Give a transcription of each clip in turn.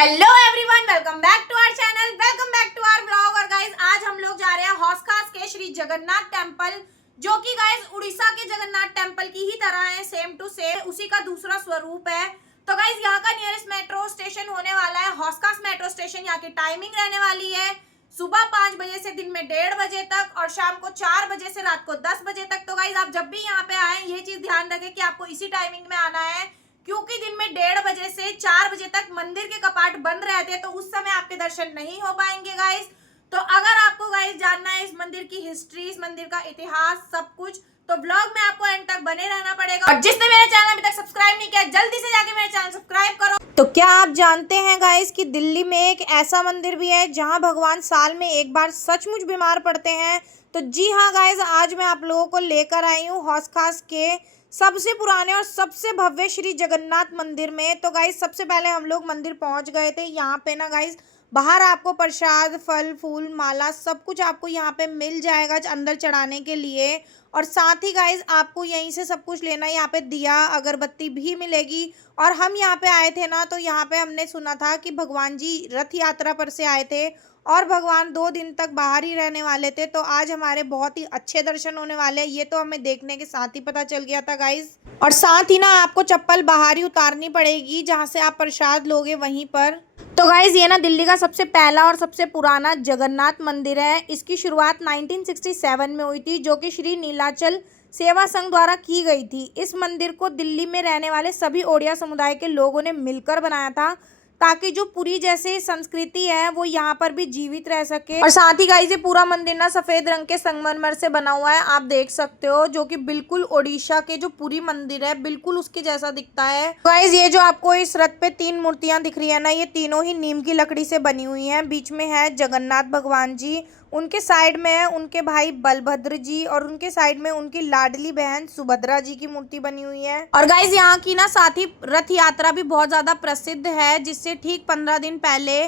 Hello everyone, welcome back to our channel, welcome back to our blog. और guys आज हम लोग जा रहे हैं हौस खास के श्री जगन्नाथ टेम्पल, जो कि गाइज उड़ीसा के जगन्नाथ टेम्पल की ही तरह है, सेम टू सेम उसी का दूसरा स्वरूप है। तो गाइज यहाँ का नियरेस्ट मेट्रो स्टेशन होने वाला है हौस खास मेट्रो स्टेशन। यहाँ की टाइमिंग रहने वाली है सुबह 5 बजे से दिन में 1:30 बजे तक और शाम को 4 बजे से रात को 10 बजे तक। तो गाइज आप जब भी यहाँ पे आए ये चीज ध्यान रखें कि आपको इसी टाइमिंग में आना है, क्योंकि दिन में 1:30 बजे से 4 बजे तक मंदिर के कपाट बंद रहते हैं, तो उस समय आपके दर्शन नहीं हो पाएंगे गाइस। तो अगर आपको गाइस जानना है इस मंदिर की हिस्ट्री, इस मंदिर का इतिहास, सब कुछ, तो ब्लॉग में आपको एंड तक बने रहना पड़ेगा। और जिसने मेरे चैनल अभी तक सब्सक्राइब नहीं किया जल्दी से जाके मेरे चैनल सब्सक्राइब करो। तो क्या आप जानते हैं गाइस कि दिल्ली में एक ऐसा मंदिर भी है जहां भगवान साल में एक बार सचमुच बीमार पड़ते हैं? तो जी हाँ गाइस, आज मैं आप लोगों को लेकर आई हूँ हौस खास के सबसे पुराने और सबसे भव्य श्री जगन्नाथ मंदिर में। तो गाइस सबसे पहले हम लोग मंदिर पहुंच गए थे। यहाँ पे ना गाइस बाहर आपको प्रसाद, फल फूल, माला सब कुछ आपको यहाँ पे मिल जाएगा अंदर चढ़ाने के लिए। और साथ ही गाइस आपको यहीं से सब कुछ लेना, यहाँ पे दिया अगरबत्ती भी मिलेगी। और हम यहाँ पे आए थे ना, तो यहाँ पे हमने सुना था कि भगवान जी रथ यात्रा पर से आए थे और भगवान 2 दिन तक बाहर ही रहने वाले थे। तो आज हमारे बहुत ही अच्छे दर्शन होने वाले हैं, ये तो हमें देखने के साथ ही पता चल गया था गाइस। और साथ ही ना आपको चप्पल बाहर ही उतारनी पड़ेगी, जहाँ से आप प्रसाद लोगे वहीं पर। तो गाइज ये ना दिल्ली का सबसे पहला और सबसे पुराना जगन्नाथ मंदिर है। इसकी शुरुआत 1967 में हुई थी, जो कि श्री नीलाचल सेवा संघ द्वारा की गई थी। इस मंदिर को दिल्ली में रहने वाले सभी ओडिया समुदाय के लोगों ने मिलकर बनाया था, ताकि जो पुरी जैसे संस्कृति है वो यहाँ पर भी जीवित रह सके। और साथ ही गाइस ये पूरा मंदिर ना सफेद रंग के संगमरमर से बना हुआ है, आप देख सकते हो, जो कि बिल्कुल ओडिशा के जो पुरी मंदिर है बिल्कुल उसके जैसा दिखता है। गाइस ये जो आपको इस रथ पे 3 मूर्तियां दिख रही है ना, ये तीनों ही नीम की लकड़ी से बनी हुई है। बीच में है जगन्नाथ भगवान जी, उनके साइड में है उनके भाई बलभद्र जी, और उनके साइड में उनकी लाडली बहन सुभद्रा जी की मूर्ति बनी हुई है। और गाइस यहाँ की ना साथ ही रथ यात्रा भी बहुत ज्यादा प्रसिद्ध है, जिससे ठीक 15 दिन पहले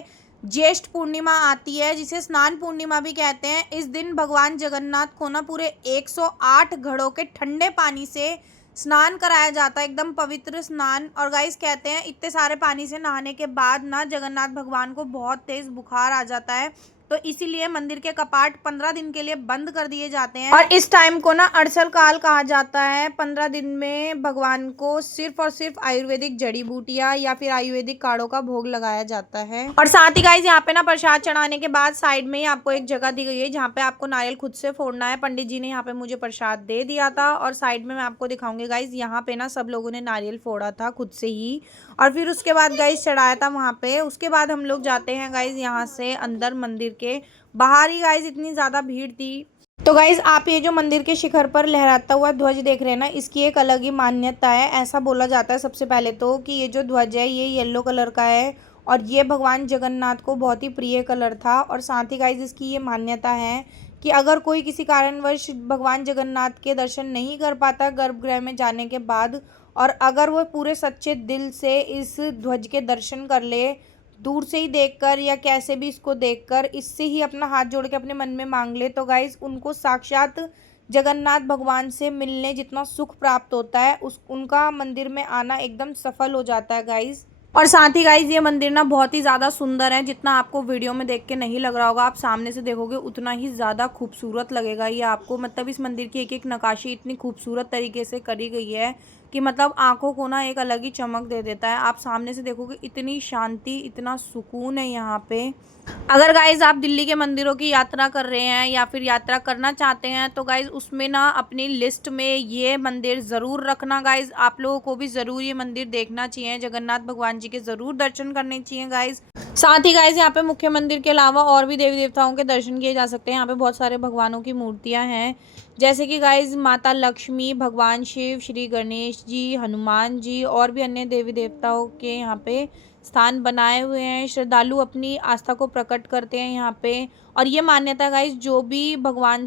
ज्येष्ठ पूर्णिमा आती है, जिसे स्नान पूर्णिमा भी कहते हैं। इस दिन भगवान जगन्नाथ को ना पूरे 108 घड़ों के ठंडे पानी से स्नान कराया जाता है, एकदम पवित्र स्नान। और गाइस कहते हैं इतने सारे पानी से नहाने के बाद ना जगन्नाथ भगवान को बहुत तेज बुखार आ जाता है, तो इसीलिए मंदिर के कपाट 15 दिन के लिए बंद कर दिए जाते हैं। और इस टाइम को ना अड़सल काल कहा जाता है। 15 दिन में भगवान को सिर्फ और सिर्फ आयुर्वेदिक जड़ी बूटियां या फिर आयुर्वेदिक काढ़ों का भोग लगाया जाता है। और साथ ही गाइस यहाँ पे ना प्रसाद चढ़ाने के बाद साइड में ही आपको एक जगह दी गई है, जहाँ पे आपको नारियल खुद से फोड़ना है। पंडित जी ने यहाँ पे मुझे प्रसाद दे दिया था, और साइड में मैं आपको दिखाऊंगी गाइस, यहाँ पे ना सब लोगों ने नारियल फोड़ा था खुद से ही, और फिर उसके बाद गाइस चढ़ाया था वहाँ पे। उसके बाद हम लोग जाते हैं गाइस यहाँ से अंदर मंदिर के बाहर ही। गाइस इतनी ज़्यादा भीड़ थी। तो गाइस आप ये जो मंदिर के शिखर पर लहराता हुआ ध्वज देख रहे हैं ना, इसकी एक अलग ही मान्यता है। ऐसा बोला जाता है सबसे पहले तो कि ये जो ध्वज है ये येलो कलर का है, और ये भगवान जगन्नाथ को बहुत ही प्रिय कलर था। और साथ ही गाइस इसकी ये मान्यता है कि अगर कोई किसी कारणवश भगवान जगन्नाथ के दर्शन नहीं कर पाता गर्भगृह में जाने के बाद, और अगर वो पूरे सच्चे दिल से इस ध्वज के दर्शन कर ले, दूर से ही देखकर या कैसे भी इसको देखकर, इससे ही अपना हाथ जोड़ के अपने मन में मांग ले, तो गाइस उनको साक्षात जगन्नाथ भगवान से मिलने जितना सुख प्राप्त होता है उनका मंदिर में आना एकदम सफल हो जाता है गाइस। और साथ ही गाइज ये मंदिर ना बहुत ही ज़्यादा सुंदर है, जितना आपको वीडियो में देख के नहीं लग रहा होगा, आप सामने से देखोगे उतना ही ज़्यादा खूबसूरत लगेगा ये आपको। मतलब इस मंदिर की एक एक नक्काशी इतनी खूबसूरत तरीके से करी गई है कि मतलब आंखों को ना एक अलग ही चमक दे देता है। आप सामने से देखोगे इतनी शांति, इतना सुकून है यहाँ पे। अगर गाइज आप दिल्ली के मंदिरों की यात्रा कर रहे हैं या फिर यात्रा करना चाहते हैं, तो गाइज उसमें ना अपनी लिस्ट में ये मंदिर ज़रूर रखना। गाइज आप लोगों को भी ज़रूर ये मंदिर देखना चाहिए, जगन्नाथ भगवान जी के ज़रूर दर्शन करने चाहिए गाइज। साथ ही गाइज यहाँ पे मुख्य मंदिर के अलावा और भी देवी देवताओं के दर्शन किए जा सकते हैं। यहाँ पे बहुत सारे भगवानों की मूर्तियाँ हैं, जैसे कि गाइज माता लक्ष्मी, भगवान शिव, श्री गणेश जी, हनुमान जी, और भी अन्य देवी देवताओं के यहाँ पे स्थान बनाए हुए हैं। श्रद्धालु अपनी आस्था को प्रकट करते हैं यहाँ पे। और ये मान्यता गाइस, जो भी भगवान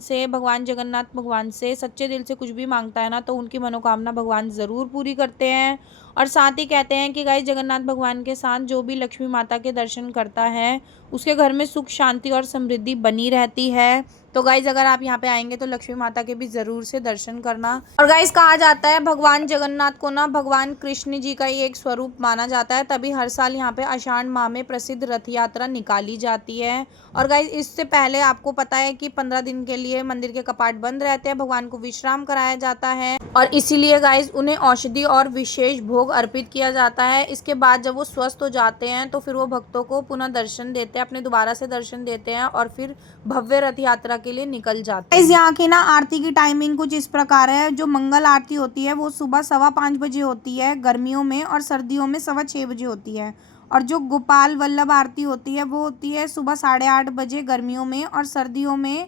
जगन्नाथ भगवान से सच्चे दिल से कुछ भी मांगता है ना, तो उनकी मनोकामना भगवान ज़रूर पूरी करते हैं। और साथ ही कहते हैं कि गाइस, जगन्नाथ भगवान के साथ जो भी लक्ष्मी माता के दर्शन करता है, उसके घर में सुख शांति और समृद्धि बनी रहती है। तो गाइज, अगर आप यहाँ पे आएंगे तो लक्ष्मी माता के भी ज़रूर से दर्शन करना। और गाइज, कहा जाता है भगवान जगन्नाथ को ना भगवान कृष्ण जी का ही एक स्वरूप माना जाता है, तभी हर साल यहाँ पे आषाढ़ माह में प्रसिद्ध रथ यात्रा निकाली जाती है। और गाइज, इससे पहले आपको पता है कि 15 दिन के लिए मंदिर के कपाट बंद रहते हैं, भगवान को विश्राम कराया जाता है, और इसीलिए गाइज उन्हें औषधि और विशेष भोग अर्पित किया जाता है। इसके बाद जब वो स्वस्थ हो जाते हैं तो फिर वो भक्तों को पुनः दर्शन देते हैं, अपने दोबारा से दर्शन देते हैं, और फिर भव्य रथ यात्रा के लिए निकल जाते हैं। इस यहाँ की ना आरती की टाइमिंग कुछ इस प्रकार है। जो मंगल आरती होती है वो सुबह 5:15 बजे होती है गर्मियों में, और सर्दियों में 6:15 बजे होती है। और जो गोपाल वल्लभ आरती होती है वो होती है सुबह 8:30 बजे गर्मियों में, और सर्दियों में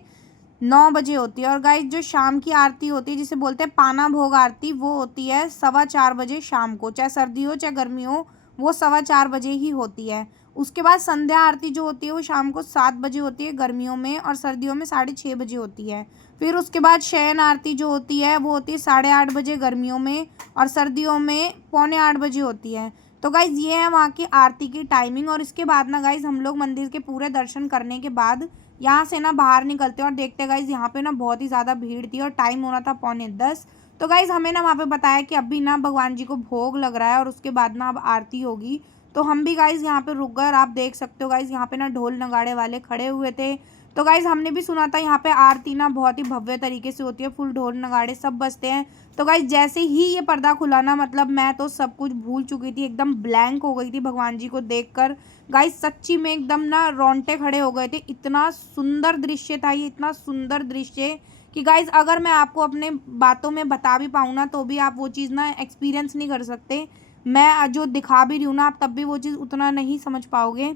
9 बजे होती है। और गाइस, जो शाम की आरती होती है जिसे बोलते हैं पाना भोग आरती, वो होती है 4:15 बजे शाम को, चाहे सर्दी हो चाहे गर्मी हो, वो 4:15 बजे ही होती है। उसके बाद संध्या आरती जो होती है वो शाम को 7 बजे होती है गर्मियों में, और सर्दियों में 6:30 बजे होती है। फिर उसके बाद शयन आरती जो होती है वो होती है 8:30 बजे गर्मियों में, और सर्दियों में 7:45 बजे होती है। तो गाइज, ये है वहाँ की आरती की टाइमिंग। और इसके बाद ना गाइज, हम लोग मंदिर के पूरे दर्शन करने के बाद यहाँ से ना बाहर निकलते हैं, और देखते हैं गाइज यहाँ पे ना बहुत ही ज़्यादा भीड़ थी, और टाइम होना था 9:45। तो गाइज, हमें ना वहाँ पे बताया कि अभी ना भगवान जी को भोग लग रहा है, और उसके बाद ना अब आरती होगी। तो हम भी गाइज यहाँ पे रुक गए, और आप देख सकते हो गाइज यहाँ पे ना ढोल नगाड़े वाले खड़े हुए थे। तो गाइज, हमने भी सुना था यहाँ पे आरती ना बहुत ही भव्य तरीके से होती है, फुल ढोल नगाड़े सब बजते हैं। तो गाइज, जैसे ही ये पर्दा खुला ना, मतलब मैं तो सब कुछ भूल चुकी थी, एकदम ब्लैंक हो गई थी भगवान जी को देखकर। गाइज, सच्ची में एकदम ना रोंगटे खड़े हो गए थे, इतना सुंदर दृश्य था ये, इतना सुंदर दृश्य कि गाइज, अगर मैं आपको अपने बातों में बता भी पाऊँ ना, तो भी आप वो चीज़ ना एक्सपीरियंस नहीं कर सकते। मैं जो दिखा भी रही हूँ ना, आप तब भी वो चीज़ उतना नहीं समझ पाओगे।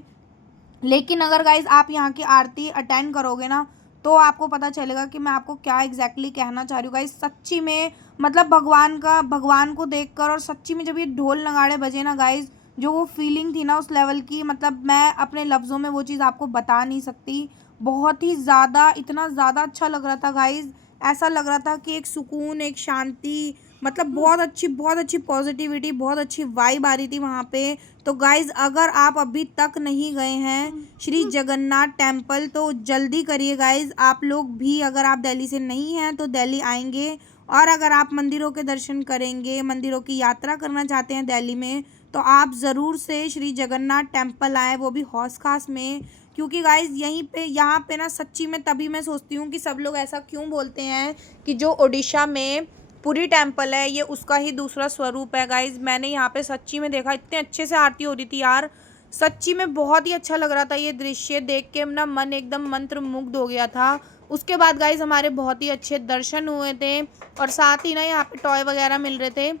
लेकिन अगर गाइज आप यहाँ की आरती अटेंड करोगे ना, तो आपको पता चलेगा कि मैं आपको क्या एग्जैक्टली कहना चाह रही हूँ। गाइज, सच्ची में मतलब भगवान को देखकर, और सच्ची में जब ये ढोल नगाड़े बजे ना गाइज, जो वो फीलिंग थी ना उस लेवल की, मतलब मैं अपने लफ्ज़ों में वो चीज़ आपको बता नहीं सकती। बहुत ही ज़्यादा, इतना ज़्यादा अच्छा लग रहा था गाइज। ऐसा लग रहा था कि एक सुकून, एक शांति, मतलब बहुत अच्छी पॉजिटिविटी, बहुत अच्छी वाइब आ रही थी वहाँ पे। तो गाइज, अगर आप अभी तक नहीं गए हैं श्री जगन्नाथ टेम्पल, तो जल्दी करिए गाइज। आप लोग भी, अगर आप दिल्ली से नहीं हैं तो दिल्ली आएंगे, और अगर आप मंदिरों के दर्शन करेंगे, मंदिरों की यात्रा करना चाहते हैं दिल्ली में, तो आप ज़रूर से श्री जगन्नाथ टेम्पल आएँ, वो भी हौस खास में। क्योंकि गाइज, यहाँ पे ना सच्ची में तभी मैं सोचती हूँ कि सब लोग ऐसा क्यों बोलते हैं कि जो उड़ीसा में पुरी टेम्पल है, ये उसका ही दूसरा स्वरूप है। गाइज, मैंने यहाँ पे सच्ची में देखा, इतने अच्छे से आरती हो रही थी यार, सच्ची में बहुत ही अच्छा लग रहा था। ये दृश्य देख के ना मन एकदम मंत्र मुग्ध हो गया था। उसके बाद गाइज, हमारे बहुत ही अच्छे दर्शन हुए थे, और साथ ही ना यहाँ पे टॉय वगैरह मिल रहे थे,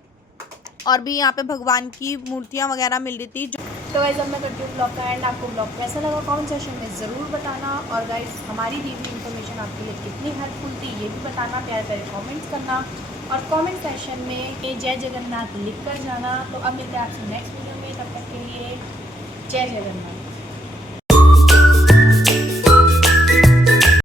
और भी यहाँ पे भगवान की मूर्तियाँ वगैरह मिल रही थी। तो गाइज, अब मैं करती हूँ ब्लॉग का एंड। आपको ब्लॉग कैसा लगा कमेंट सेक्शन में ज़रूर बताना, और गाइज हमारी दी हुई इन्फॉर्मेशन आपके लिए कितनी हेल्पफुल थी ये भी बताना, प्यारे प्यारे कमेंट्स करना, और कमेंट सेक्शन में जय जगन्नाथ लिख कर जाना। तो अब मिलते हैं आपसे नेक्स्ट वीडियो में, तब तक के लिए जय जगन्नाथ।